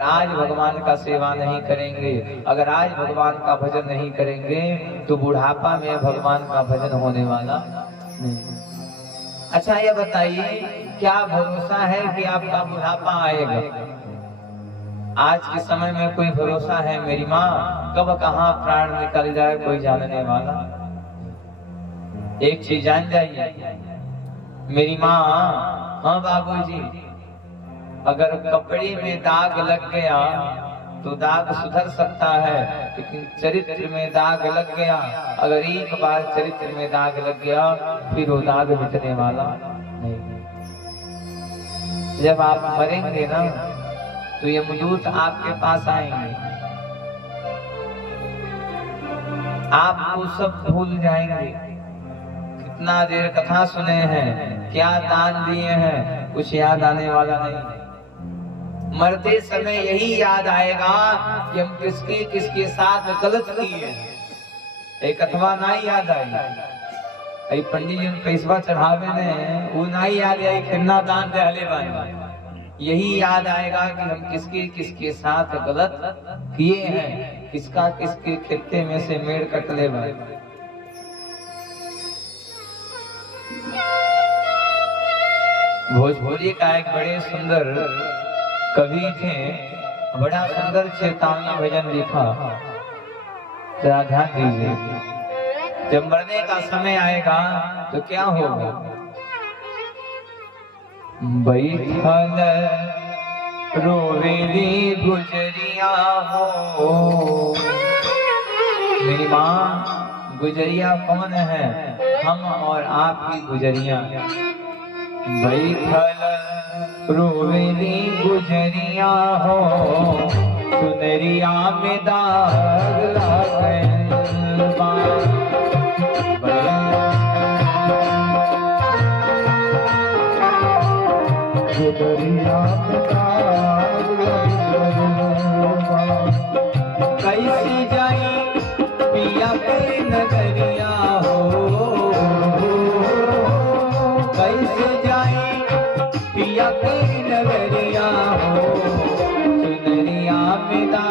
आज भगवान का सेवा नहीं करेंगे, अगर आज भगवान का भजन नहीं करेंगे तो बुढ़ापा में भगवान का भजन होने वाला नहीं। अच्छा ये बताइए, क्या भरोसा है कि आपका बुढ़ापा आएगा? आज के समय में कोई भरोसा है मेरी माँ? कब कहाँ प्राण निकल जाए कोई जानने वाला। एक चीज जान जाइए मेरी माँ, हाँ बाबूजी, अगर कपड़े में दाग लग गया तो दाग सुधर सकता है, लेकिन चरित्र में दाग लग गया, अगर एक बार चरित्र में दाग लग गया फिर वो दाग मिटने वाला नहीं। जब आप मरेंगे ना तो यमदूत आपके पास आएंगे, आपको सब भूल जाएंगे। कितना देर कथा सुने हैं, क्या दान दिए हैं, कुछ याद आने वाला नहीं। मरते समय यही याद आएगा कि हम किसके किसके साथ गलत किए। एक अथवा ना याद आई, पंडित जी पैसवा चढ़ावे ने वो ना याद आई, कितना दान दे बानी। यही याद आएगा कि हम किसके किसके साथ गलत किए हैं, किसका किसके खेते में से मेड़ कट ले भाई। भोजपुरी का एक बड़े सुंदर कवि थे, बड़ा सुंदर चेतावनी भजन लिखा, जरा ध्यान दीजिए। जब मरने का समय आएगा तो क्या होगा? बैठल रोवेली गुजरिया हो। मेरी माँ, गुजरिया कौन है? हम और आपकी गुजरिया। बैठल रोवेली गुजरिया हो, सुनरिया में दाग लागल बा। गुजरिया में दाग लागल बा। कैसी जाई पिया के नगरिया हो, कैसे जाई पिया के नगरिया हो, सुनरिया में दाग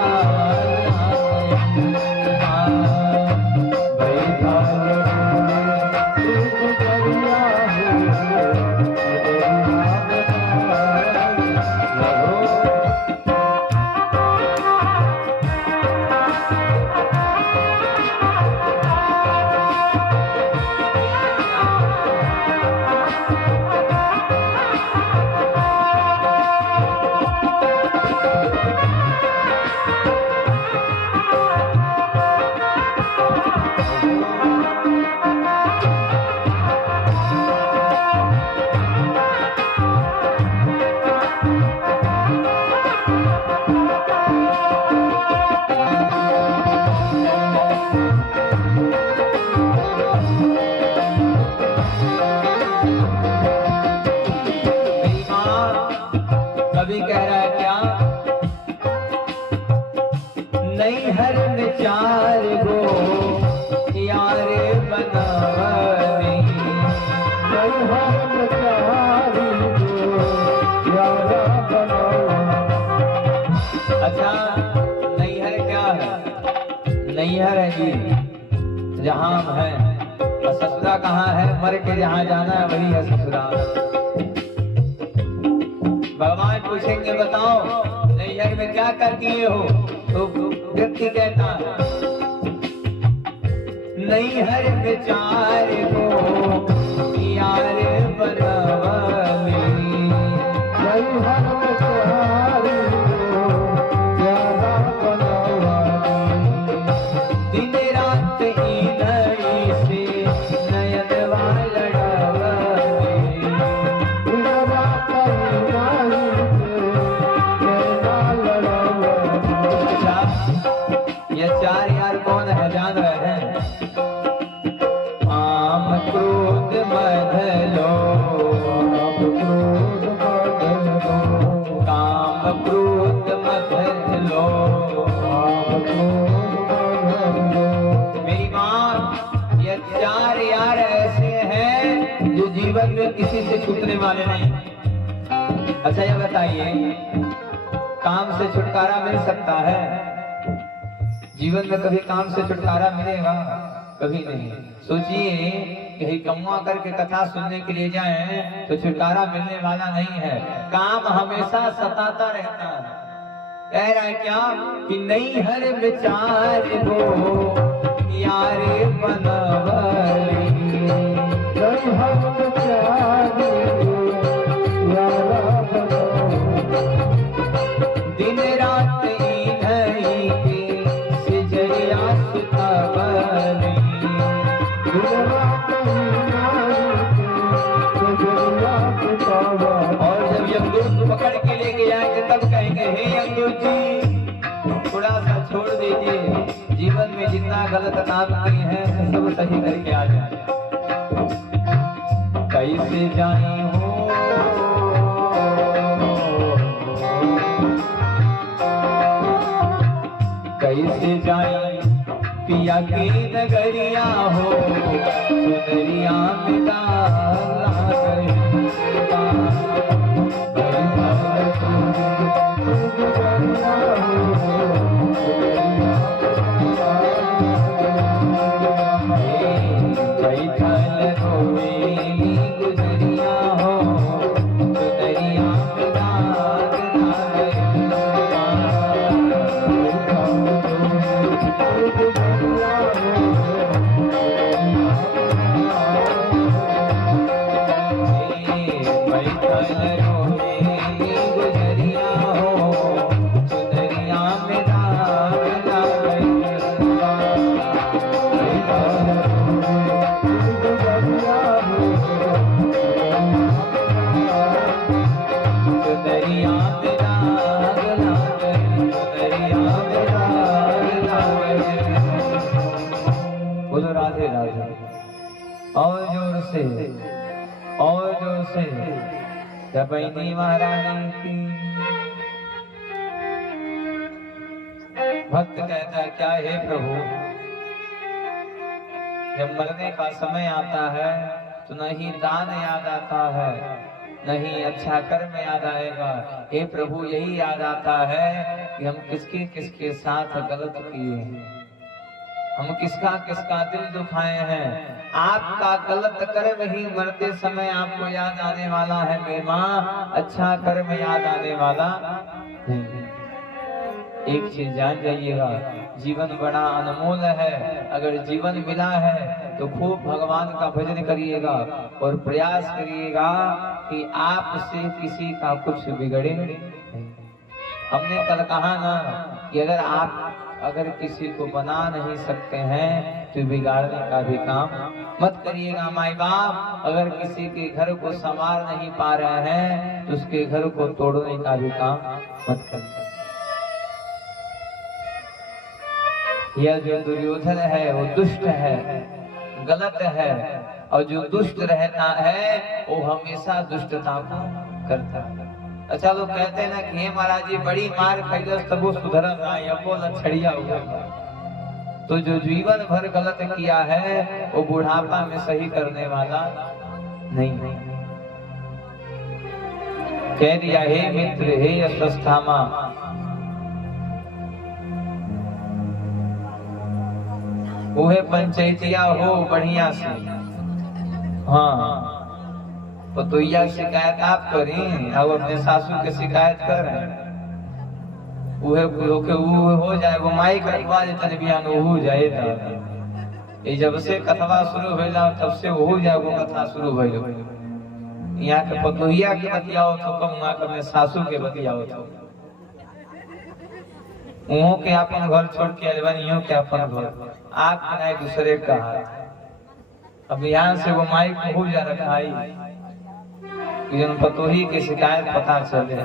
नैहर है जी, जहाँ हम हैं। और ससुरा कहाँ है? मर के जहाँ जाना है वही है ससुरा। भगवान पूछेंगे बताओ नैहर में क्या कर किए हो? तो व्यक्ति कहता है नैहर में चार को यार बनवली, नैहर में चार किसी से छूटने वाले नहीं। अच्छा ये बताइए, काम से छुटकारा मिल सकता है? जीवन में कभी काम से छुटकारा मिलेगा? कभी नहीं। सोचिए कहीं कमुआ करके कथा सुनने के लिए जाएं तो छुटकारा मिलने वाला नहीं है। काम हमेशा सताता रहता है। कह रहा है क्या कि नहीं हर विचार को यारे बनवली, नहीं हर विचार को यारा बनवली, दिन रात इन्हीं की सिजरिया सुतवली, दिन रात और जब यमदूत पकड़ के लेके जाएंगे तब कहेंगे हे यमदूत जी थोड़ा सा छोड़ दीजिए, जीवन में जितना गलत काम किए हैं सब सही करके आ जाए। कैसे जाए हो कैसे जाए पिया की नगरिया हो, सुनरिया में डाला गए और जोर से दबैनी महारानी की। भक्त कहता है क्या हे प्रभु, जब मरने का समय आता है तो नहीं दान याद आता है, नहीं अच्छा कर्म याद आएगा। हे प्रभु यही याद आता है कि हम किसके किसके साथ गलत किए हैं, हम किसका किसका दिल दुखाए हैं। आपका गलत कर्म ही मरते समय आपको याद आने वाला है मेरी माँ, अच्छा कर्म याद आने वाला नहीं। एक चीज जान जाइएगा, जीवन बड़ा अनमोल है। अगर जीवन मिला है तो खूब भगवान का भजन करिएगा और प्रयास करिएगा कि आपसे किसी का कुछ बिगड़े नहीं। हमने कल कहा ना कि अगर किसी को बना नहीं सकते हैं तो बिगाड़ने का भी काम मत करिएगा। माई बाप अगर किसी के घर को संवार नहीं पा रहे हैं तो उसके घर को तोड़ने का भी काम मत करिए। यह जो दुर्योधन है वो दुष्ट है, गलत है, और जो दुष्ट रहता है वो हमेशा दुष्टता को करता है। अच्छा लोग कहते हैं ना कि हे महाराज जी बड़ी मार खाई तब वो सुधर लछड़िया हुआ। तो जो जीवन भर गलत किया है वो बुढ़ापा में सही करने वाला नहीं। कह दिया हे मित्र हे अश्वस्थामा, वह पंचायतिया हो बढ़िया से। हाँ पतोइया शिकायत आप करें और अपने सासू की शिकायत करें, वो हो जाए वो माई कटवा देते बिहान हो जाए। ये जब से कथवा शुरू होला तब से हो जाए वो कथा शुरू हो। यहाँ के पतोइया के बतियाओ तो कम, वहाँ के अपने सासू के बतियाओ तो उहो के अपन घर छोड़ के अलवनियों के अपन घर आप बनाए दूसरे का। अब यहाँ से वो माई को हो जा रखा है पतोही की शिकायत पता चले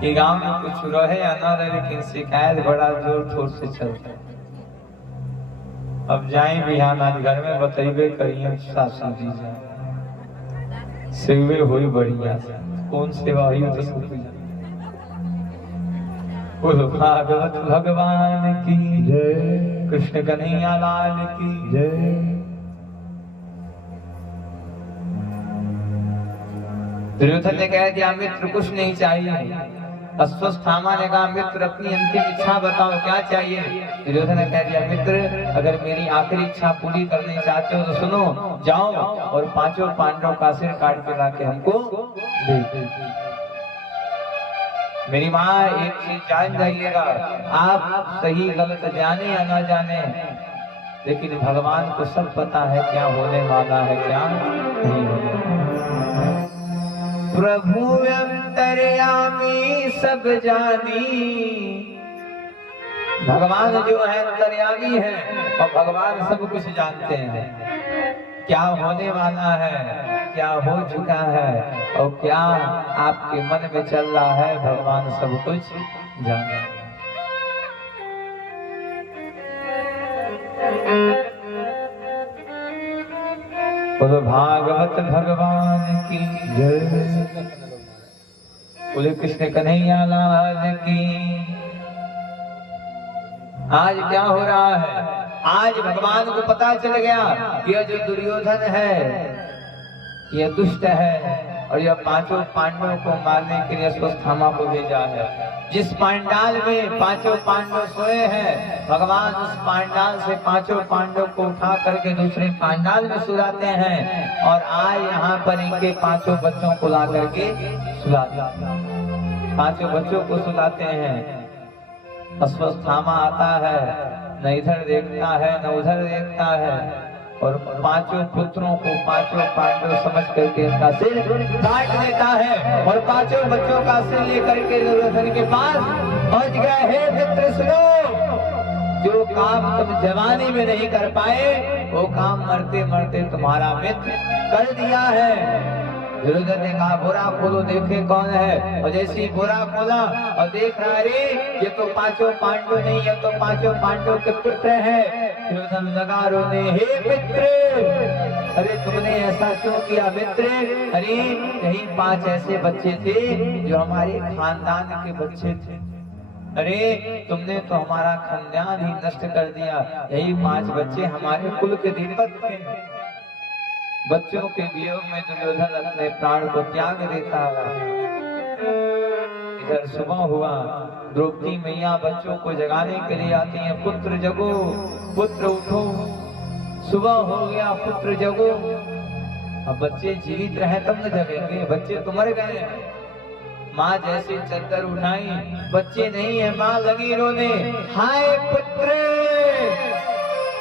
कि गांव में कुछ रहे या न रहे लेकिन शिकायत बड़ा जोर शोर से चलता है। अब जाए बिहान आज घर में बतेबे करिए सासू जी जाए सेवे हुई बढ़िया कौन सेवा हुई तो सब बोलो भागवत भगवान की जय, कृष्ण कन्हैया लाल की जय। दुर्योधन ने कह दिया मित्र कुछ नहीं चाहिए। अश्वत्थामा ने कहा मित्र अपनी अंतिम इच्छा बताओ क्या चाहिए। दुर्योधन ने कह दिया मित्र अगर मेरी आखिरी इच्छा पूरी करनी चाहते हो तो सुनो, जाओ और पांचों पांडवों का सिर काट के लाके हमको दे दो। मेरी माँ एक चीज जान जाइएगा, आप सही गलत जाने या ना जाने, लेकिन भगवान को सब पता है क्या होने वाला है क्या नहीं होने वाला। प्रभु अंतर्यामी सब जानी, भगवान जो है अंतर्यामी है और भगवान सब कुछ जानते हैं। क्या होने वाला है, क्या हो चुका है और क्या आपके मन में चल रहा है, भगवान सब कुछ जानते हैं। बोलो भागवत भगवान की जय, बोले कृष्ण कन्हैया लाल की। आज क्या हो रहा है, आज भगवान को पता चल गया कि यह जो दुर्योधन है यह दुष्ट है और यह पांचों पांडवों को मारने के लिए अश्वत्थामा को भेजा है। जिस पांडाल में पांचों पांडव सोए हैं, भगवान उस पांडाल से पांचों पांडव को उठा करके दूसरे पांडाल में सुलाते हैं और आज यहाँ पर इनके पांचों बच्चों को ला करके सुलाते हैं, पांचों बच्चों को सुलाते हैं। अश्वत्थामा आता है, न इधर देखता है न उधर देखता है और पांचों पुत्रों को पांचों पांडव समझ करके उनका सिर काट देता है और पांचों बच्चों का सिर लेकर के दुर्योधन के पास पहुंच गया। हे मित्र सुनो, जो काम तुम जवानी में नहीं कर पाए वो काम मरते मरते तुम्हारा मित्र कर दिया है। दुर्योधन ने कहा बुरा खोलो देखे कौन है, और जैसे ही बुरा खोला और देख रहा रे ये तो पांचों पांडव नहीं, ये तो पांचों पांडव के पुत्र हैं। दुर्योधन लगा रोने, हे मित्र अरे तुमने ऐसा क्यों किया मित्र, अरे यही 5 ऐसे बच्चे थे जो हमारे खानदान के बच्चे थे, अरे तुमने तो हमारा खानदान ही नष्ट कर दिया। यही 5 बच्चे हमारे कुल के दीपक थे। बच्चों के वियोग में दुर्योधन अपने प्राण को त्याग देता है। इधर सुबह हुआ, द्रौपदी मैया बच्चों को जगाने के लिए आती है, पुत्र जगो, पुत्र उठो। सुबह हो गया, पुत्र जगो। अब बच्चे जीवित रहे तब न जगेंगे, बच्चे तो मर गए। माँ जैसे चद्दर उठाई, बच्चे नहीं है, माँ लगी रोने, हाय पुत्र,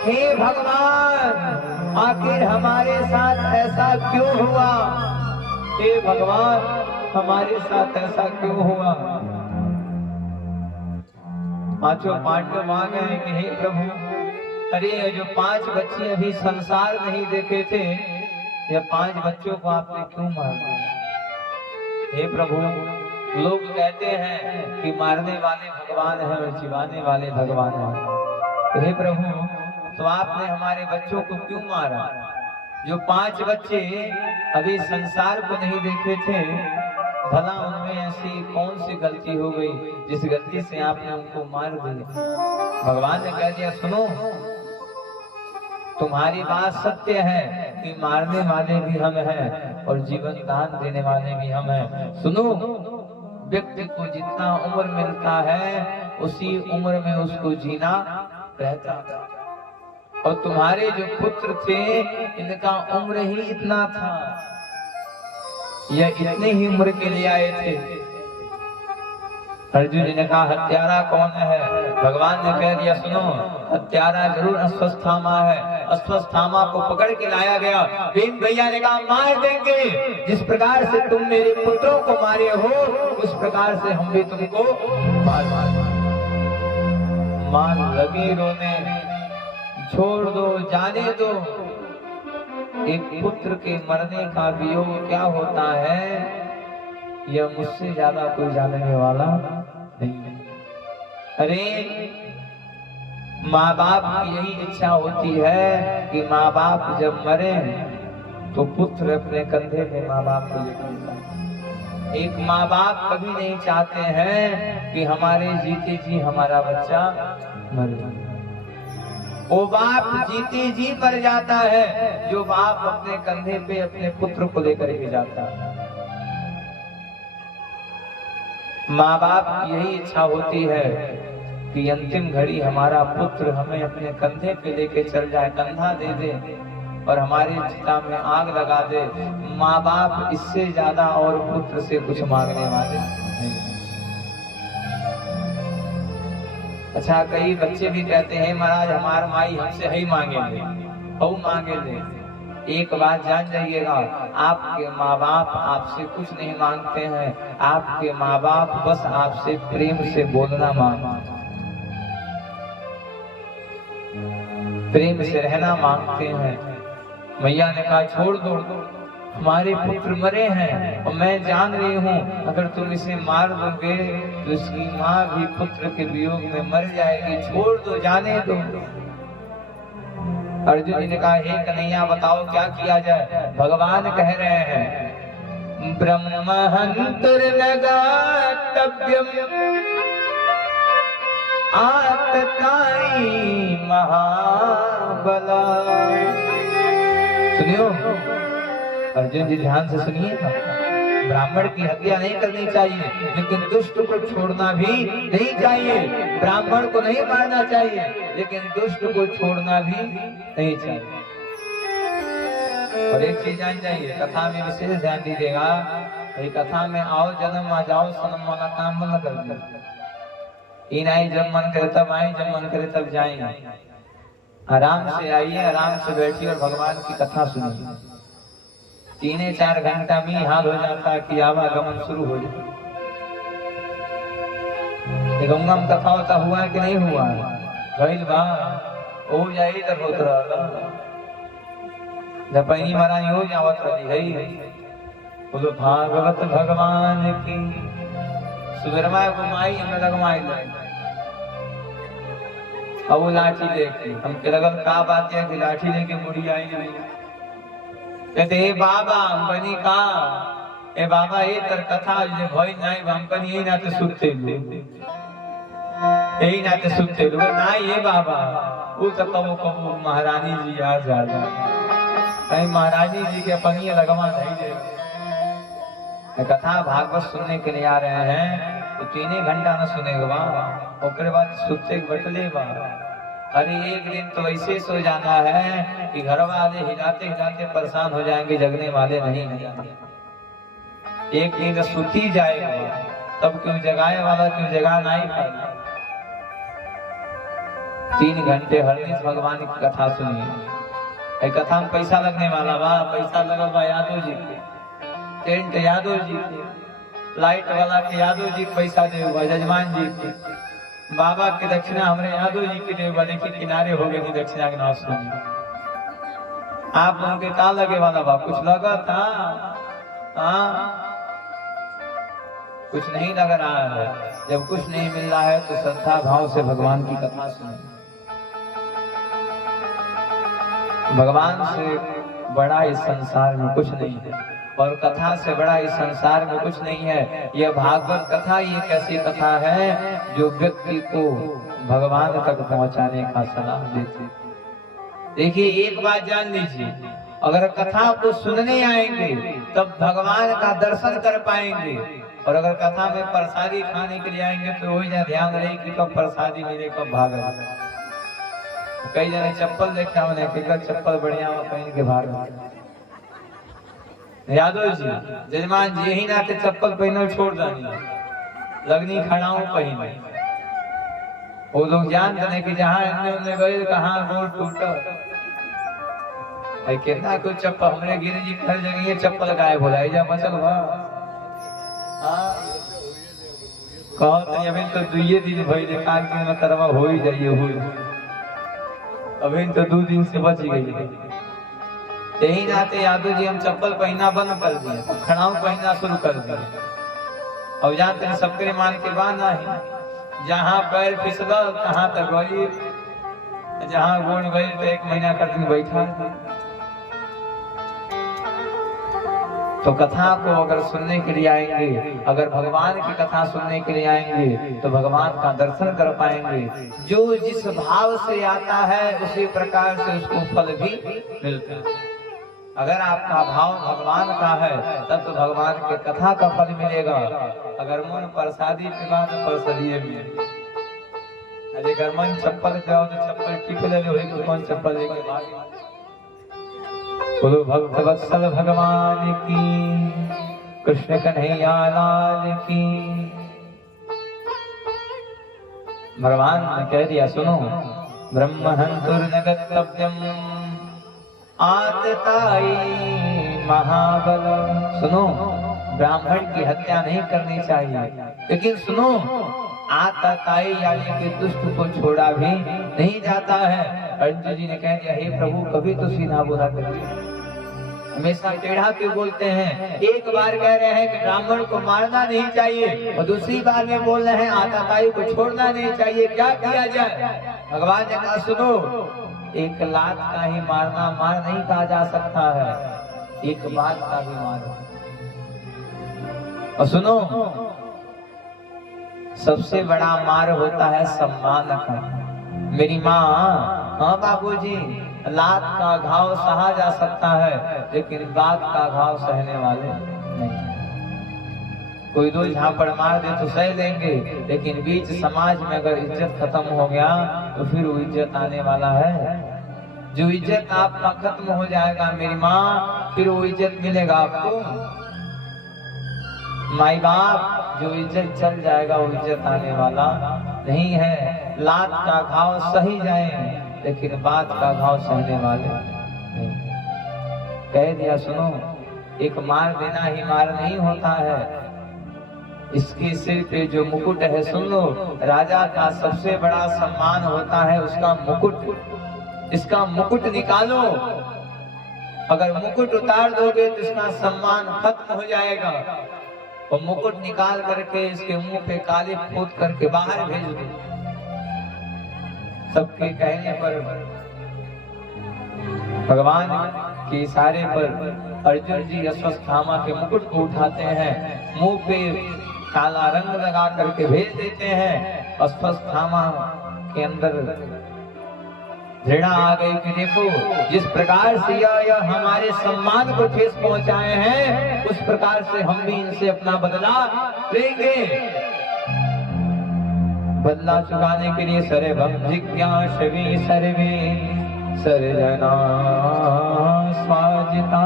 हे भगवान आखिर हमारे साथ ऐसा क्यों हुआ, हे भगवान हमारे साथ ऐसा क्यों हुआ। पांचों पांडव आ गए कि हे प्रभु, अरे ये जो 5 बच्चे अभी संसार नहीं देखे थे, ये 5 बच्चों को आपने क्यों मार दिया। हे प्रभु, लोग कहते हैं कि मारने वाले भगवान है और जिवाने वाले भगवान है। हे प्रभु, तो आपने हमारे बच्चों को क्यों मारा। जो 5 बच्चे अभी संसार को नहीं देखे थे, भला उनमें ऐसी कौन सी गलती हो गई जिस गलती से आपने उनको मार दिया। भगवान ने कह दिया सुनो, तुम्हारी बात सत्य है कि मारने वाले भी हम हैं और जीवन दान देने वाले भी हम हैं। सुनो, व्यक्ति को जितना उम्र मिलता है उसी उम्र में उसको जीना रहता है, और तुम्हारे जो पुत्र थे इनका उम्र ही इतना था, यह इतने ही उम्र के लिए आए थे। अर्जुन जी ने कहा हत्यारा कौन है। भगवान ने कह दिया सुनो, हत्यारा जरूर अश्वत्थामा है। अश्वत्थामा को पकड़ के लाया गया। भीम भैया ने कहा मार देंगे, जिस प्रकार से तुम मेरे पुत्रों को मारे हो उस प्रकार से हम भी तुमको मार लगी रोने, छोड़ दो, जाने दो। एक पुत्र के मरने का वियोग क्या होता है यह मुझसे ज्यादा कोई जानने वाला नहीं। अरे माँ बाप की यही इच्छा होती है कि माँ बाप जब मरे तो पुत्र अपने कंधे में माँ बाप को लेकर। एक माँ बाप कभी नहीं चाहते हैं कि हमारे जीते जी हमारा बच्चा मरे। वो बाप जीते जी मर जाता है जो बाप अपने कंधे पे अपने पुत्र को लेकर के जाता है। माँ बाप की यही इच्छा होती है कि अंतिम घड़ी हमारा पुत्र हमें अपने कंधे पे लेके चल जाए, कंधा दे दे और हमारी चिता में आग लगा दे। माँ बाप इससे ज्यादा और पुत्र से कुछ मांगने वाले नहीं। अच्छा, कई बच्चे भी कहते हैं महाराज हमार माई हमसे ही मांगेंगे, बहु मांगेंगे। एक बात जान जाइएगा, आपके माँ बाप आपसे कुछ नहीं मांगते हैं। आपके माँ बाप बस आपसे प्रेम से बोलना मांगते, प्रेम से रहना मांगते हैं। मैया ने कहा छोड़ दो, हमारे पुत्र मरे हैं और मैं जान रही हूँ अगर तुम इसे मार दोगे तो इसकी माँ भी पुत्र के वियोग में मर जाएगी, छोड़ दो, जाने दो। अर्जुन जी ने कहा हे कन्हैया बताओ क्या किया जाए। भगवान कह रहे हैं ब्रह्महंतर्नगातव्यम आतताई महाबला। सुनियो अर्जुन जी, ध्यान से सुनिए। ब्राह्मण की हत्या नहीं करनी चाहिए, लेकिन दुष्ट को छोड़ना भी नहीं चाहिए। ब्राह्मण को नहीं मारना चाहिए, लेकिन दुष्ट को छोड़ना भी नहीं चाहिए। और एक चीज जान जाइए, कथा में विशेष ध्यान दीजिएगा। कथा में आओ जन्म आ जाओ सनम वाला काम न कर। आई जब मन करे तब आए, जब मन करे तब जाए। आराम से आइए, आराम से बैठिए और भगवान की कथा सुनिए। 3-4 घंटा में हाल हो जाता है कि आवागमन शुरू हो जाए। गंगा में कथा होता हुआ है कि नहीं हुआ है? भइल बा हो जाए तब होत रहा जपनी महाराज हो जावत रही है। बोलो भागवत भगवान की सुगरमा घुमाई हमें लगवाई ले। अब वो लाठी लेके हमके लगल का बात है कि लाठी लेके मुड़ी आई नहीं। कहते हे बाबा हमपनी का ए बाबा ये तर कथा जे भई नहीं हमपनी यही नाते सुनते लो, यही नाते सुनते लो ना ये बाबा। वो तो कबो महारानी जी आ जा कहीं महारानी जी के अपनी लगवा नहीं दे। कथा भागवत सुनने के लिए आ रहे हैं तो 3 घंटा न सुनेगा, उसके बाद सुनते बटले बा। अरे एक दिन तो ऐसे सो जाना है कि घर वाले हिलाते हिलाते परेशान हो जाएंगे, जगने वाले नहीं है। एक दिन सुती जाएगा तब क्यों जगाए वाला क्यों जगा नहीं पाएगा। 3 घंटे हरनिश भगवान की कथा सुनिए। कथा में पैसा लगने वाला बा, पैसा लगल बा यादव जी के, टेंट यादव जी के, लाइट वाला के यादव जी पैसा दे, जजमान जी के, बाबा की दक्षिणा हमरे यादव जी के दे, बने के किनारे हो गए दक्षिणा के नाम सुनिए। आप लोगों के का लगे वाला बा? कुछ लगा था? कुछ नहीं लग रहा है। जब कुछ नहीं मिल रहा है तो श्रद्धा भाव से भगवान की कथा सुने। भगवान से बड़ा इस संसार में कुछ नहीं है और कथा से बड़ा इस संसार में कुछ नहीं है। यह भागवत कथा ये कैसी कथा है जो व्यक्ति को भगवान तक पहुंचाने का सलाह देती। देखिए एक बात जान लीजिए, अगर कथा को सुनने आएंगे तब भगवान का दर्शन कर पाएंगे, और अगर कथा में प्रसादी खाने के लिए आएंगे तो वही ध्यान रहे कि कब प्रसादी मिले कब भाग। कई जने चप्पल देखा मैंने चप्पल बढ़िया पहन के भाग। यादव जी जजमान जी यही नाते चप्पल पहनो छोड़ जानी लगनी खड़ाऊ पहने। वो लोग जानते नहीं कि जहाँ इन्ने गए कहाँ गोड़ टूटा। कितना कोई चप्पल हमरे गिरी जी हर जगह चप्पल गायब हो जाए मचल कहते अभी तो 2 दिन भई काल के मतरवा हो ही जाइए हुई। अभी तो 2 दिन से बच गई। यही नाते यादव जी हम चप्पल पहना बंद कर दिए, खड़ाऊ पहना शुरू कर दिए। और जानते हैं सबके मान के बाद है जहाँ पैर फिसला कहाँ तक गई, जहाँ गोड़ गई तो 1 महीना कर दिन बैठा। तो कथा को अगर सुनने के लिए आएंगे, अगर भगवान की कथा सुनने के लिए आएंगे तो भगवान का दर्शन कर पाएंगे। जो जिस भाव से आता है उसी प्रकार से उसको फल भी मिलता है। अगर आपका भाव भगवान का है तब तो भगवान के कथा का फल मिलेगा। अगर मन प्रसादी पे बात प्रसादी भी अगर मन चप्पल जाओ तो चप्पल टिप ले लो एक कौन चप्पल लेके भागे। बोलो भक्त वत्सल भगवान की, कृष्ण कन्हैया लाल की। भगवान ने कह दिया सुनो, ब्रह्महंतुर्नगतव्यम आतताई महाबल। सुनो, ब्राह्मण की हत्या नहीं करनी चाहिए, लेकिन सुनो आतताई यानी कि दुष्ट को छोड़ा भी नहीं जाता है। अर्जुन जी ने कह दिया हे प्रभु कभी तो सीधा बोला करिए, हमेशा टेढ़ा क्यों बोलते हैं। एक बार कह रहे हैं कि ब्राह्मण को मारना नहीं चाहिए और दूसरी बार में बोल रहे हैं आतताई को छोड़ना नहीं चाहिए, क्या किया जाए। भगवान ने कहा सुनो, एक लात का ही मारना मार नहीं कहा जा सकता है, एक बात का भी मारो। और सुनो, सबसे बड़ा मार होता है सम्मान का। मेरी माँ, हाँ बाबूजी, लात का घाव सहा जा सकता है लेकिन बात का घाव सहने वाले नहीं। कोई दो झापड़ मार दे तो सह लेंगे, लेकिन बीच समाज में अगर इज्जत खत्म हो गया तो फिर वो इज्जत आने वाला है। जो इज्जत आपका खत्म हो जाएगा मेरी माँ, फिर वो इज्जत मिलेगा आपको। माई बाप, जो इज्जत चल जाएगा वो इज्जत आने वाला नहीं है। लात का घाव सही जाए लेकिन बात का घाव सहने वाले नहीं। कह दिया सुनो, एक मार देना ही मार नहीं होता है। इसके सिर पे जो मुकुट है, सुन लो, राजा का सबसे बड़ा सम्मान होता है उसका मुकुट। इसका मुकुट निकालो, अगर मुकुट उतार दोगे तो इसका सम्मान खत्म हो जाएगा। और मुकुट निकाल करके इसके मुंह पे काले पोत करके बाहर भेज दो। सबके कहने पर, भगवान के इशारे पर अर्जुन जी अश्वत्थामा के मुकुट को उठाते हैं, मुंह पे काला रंग लगा करके भेज देते हैं। अश्वत्थामा के अंदर घृणा आ गई कि देखो, जिस प्रकार से यह हमारे सम्मान को ठेस पहुंचाए हैं, उस प्रकार से हम भी इनसे अपना बदला लेंगे। बदला चुकाने के लिए सर्वं जिज्ञासवे सर्वे सर्जना स्वाजिता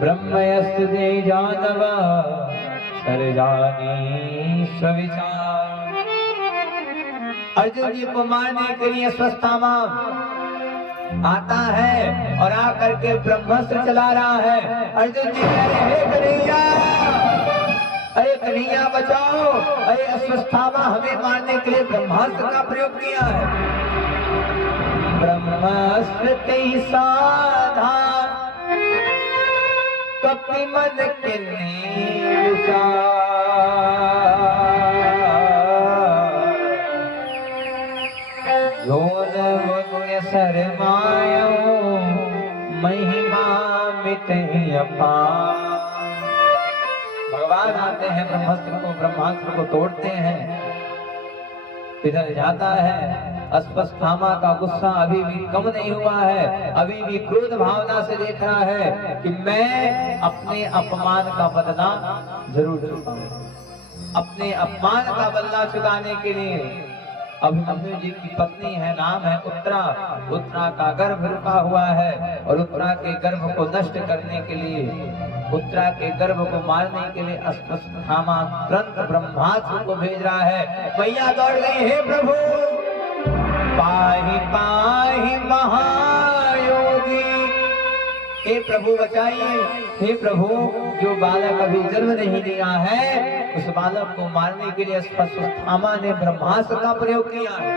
ब्रह्मयस्ते जानव सर्जानी स्विचार। अर्जुन जी को मारने के लिए अश्वत्थामा आता है और आकर के ब्रह्मास्त्र चला रहा है। अर्जुन जी कह रहे हे कन्हैया, अरे कन्हैया बचाओ, अरे अश्वत्थामा हमें मारने के लिए ब्रह्मास्त्र का प्रयोग किया है। ब्रह्मास्त्र कई साधा कपि मन के शर्मायो महिमा मिटहि अपार। भगवान आते हैं, ब्रह्मास्त्र को तोड़ते हैं, इधर जाता है। अश्वत्थामा का गुस्सा अभी भी कम नहीं हुआ है, अभी भी क्रोध भावना से देख रहा है कि मैं अपने अपमान का बदला जरूर चुकाऊंगा। अपने अपमान का बदला चुकाने के लिए अभिमन्यु जी की पत्नी है, नाम है उत्तरा। उत्तरा का गर्भ रुका हुआ है और उत्तरा के गर्भ को नष्ट करने के लिए, उत्तरा के गर्भ को मारने के लिए अश्वत्थामा तुरंत ब्रह्मास्त्र को भेज रहा है। मैया दौड़ गई, हे प्रभु पाहि पाहि महायोगी, हे प्रभु बचाइए, हे प्रभु जो बालक अभी जन्म नहीं लिया है उस बालक को मारने के लिए अश्वत्थामा ने ब्रह्मास्त्र का प्रयोग किया है।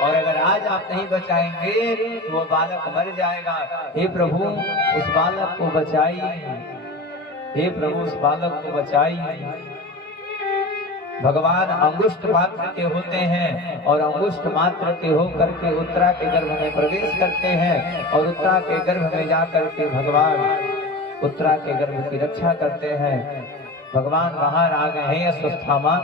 और अगर आज आप नहीं बचाएंगे तो वो बालक मर जाएगा। हे प्रभु उस बालक को बचाइए, हे प्रभु उस बालक को बचाइए। भगवान अंगुष्ठ मात्र के होते हैं और अंगुष्ठ मात्र के होकर के उत्तरा के गर्भ में प्रवेश करते हैं और उत्तरा के गर्भ में जाकर के भगवान उत्तरा के गर्भ की रक्षा करते हैं। भगवान बाहर आ गए हैं, अश्वत्थामा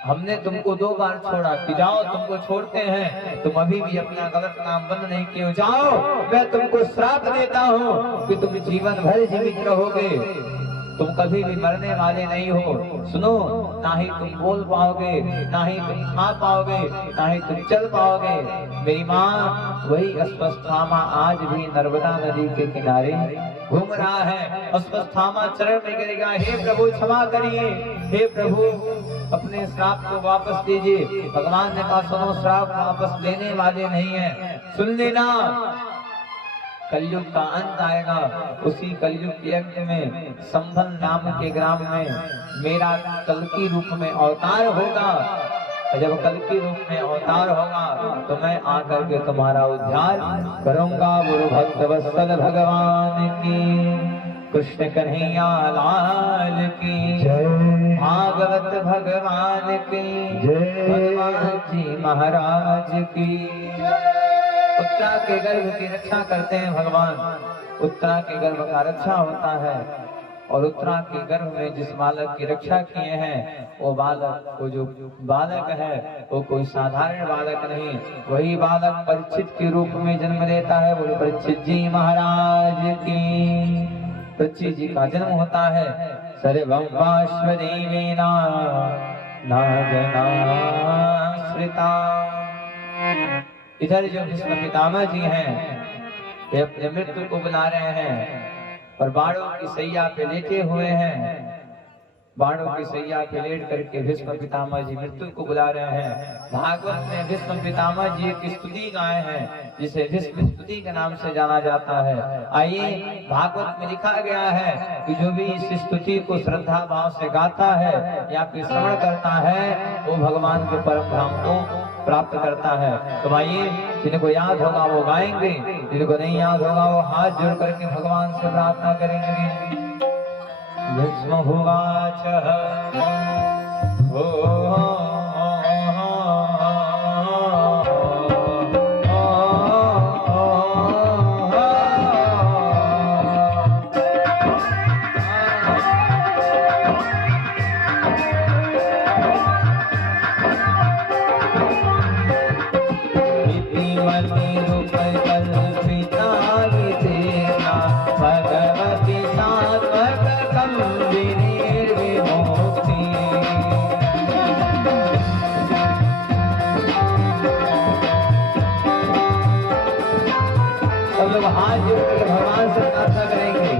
हमने तुमको 2 बार छोड़ा कि जाओ, तुमको छोड़ते हैं, तुम अभी भी अपना गलत काम बंद नहीं किए, जाओ मैं तुमको श्राप देता हूँ कि तुम जीवन भर जीवित रहोगे, तुम कभी भी मरने वाले नहीं हो। सुनो, ना ही तुम बोल पाओगे, ना ही तुम खा पाओगे, ना ही तुम चल पाओगे। मेरी माँ वही अश्वत्थामा आज भी नर्मदा नदी के किनारे घूम रहा है। अश्वत्थामा चरण में गिरेगा, हे प्रभु क्षमा करिए, हे प्रभु अपने श्राप को वापस दीजिए। भगवान ने कहा सुनो, श्राप वापस लेने वाले नहीं है, सुन लेना कलयुग का अंत आएगा। उसी कलयुग के अंत में संभल नाम के ग्राम में मेरा कल्कि रूप में अवतार होगा। जब कल्कि रूप में अवतार होगा तो मैं आकर के तुम्हारा उद्धार करूंगा। गुरु भक्त वत्सल भगवान की, कृष्ण कन्हैया लाल की जय, भागवत भगवान की जय, भगवान जी महाराज की जय। उत्तरा के गर्भ की रक्षा करते हैं भगवान, उत्तरा के गर्भ का रक्षा होता है। और उत्तरा के गर्भ में जिस बालक की रक्षा किए हैं वो बालक, वो जो बालक है वो कोई साधारण बालक नहीं, वही बालक परीक्षित के रूप में जन्म लेता है। बोलो परीक्षित जी महाराज की। परीक्षित जी का जन्म होता है सर्वं वाश्वदेवेना नागना श्रिता। इधर जो भीष्म पितामह जी हैं वे अपने मृत्यु को बुला रहे हैं और बाणों की सैया पे लेटे हुए हैं। बाणों की सैया पे लेट करके भीष्म पितामह जी मृत्यु को बुला रहे हैं। भागवत में भीष्म पितामह जी की स्तुति गाए हैं जिसे भीष्म स्तुति के नाम से जाना जाता है। आइए, भागवत में लिखा गया है कि जो भी इस स्तुति को श्रद्धा भाव से गाता है या फिर श्रवण करता है वो भगवान के परम धाम को प्राप्त करता है। तो आइए, जिनको याद होगा वो गाएंगे, जिनको नहीं याद होगा वो हाथ जोड़ करके भगवान से प्रार्थना करेंगे। भीष्मोवाच हाथ जोड़ के भगवान से प्रार्थना करेंगे।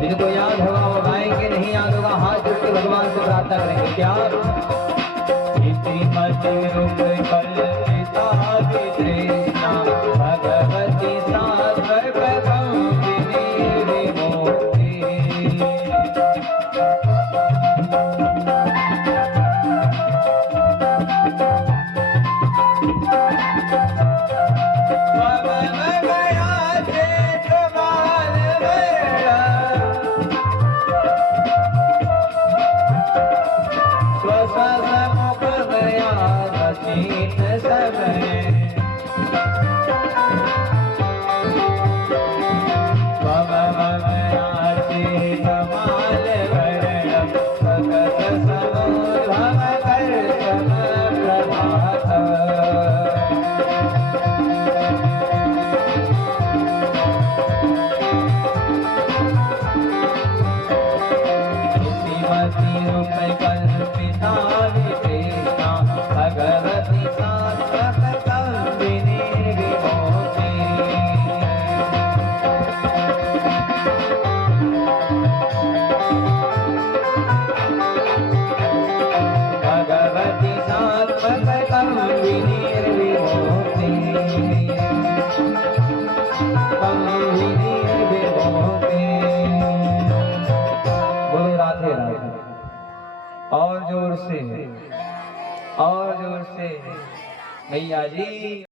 जिनको याद होगा वो गाएंगे, नहीं याद होगा हाथ जोड़ के भगवान से प्रार्थना करेंगे। क्या भगवती और जोर से मैया जी।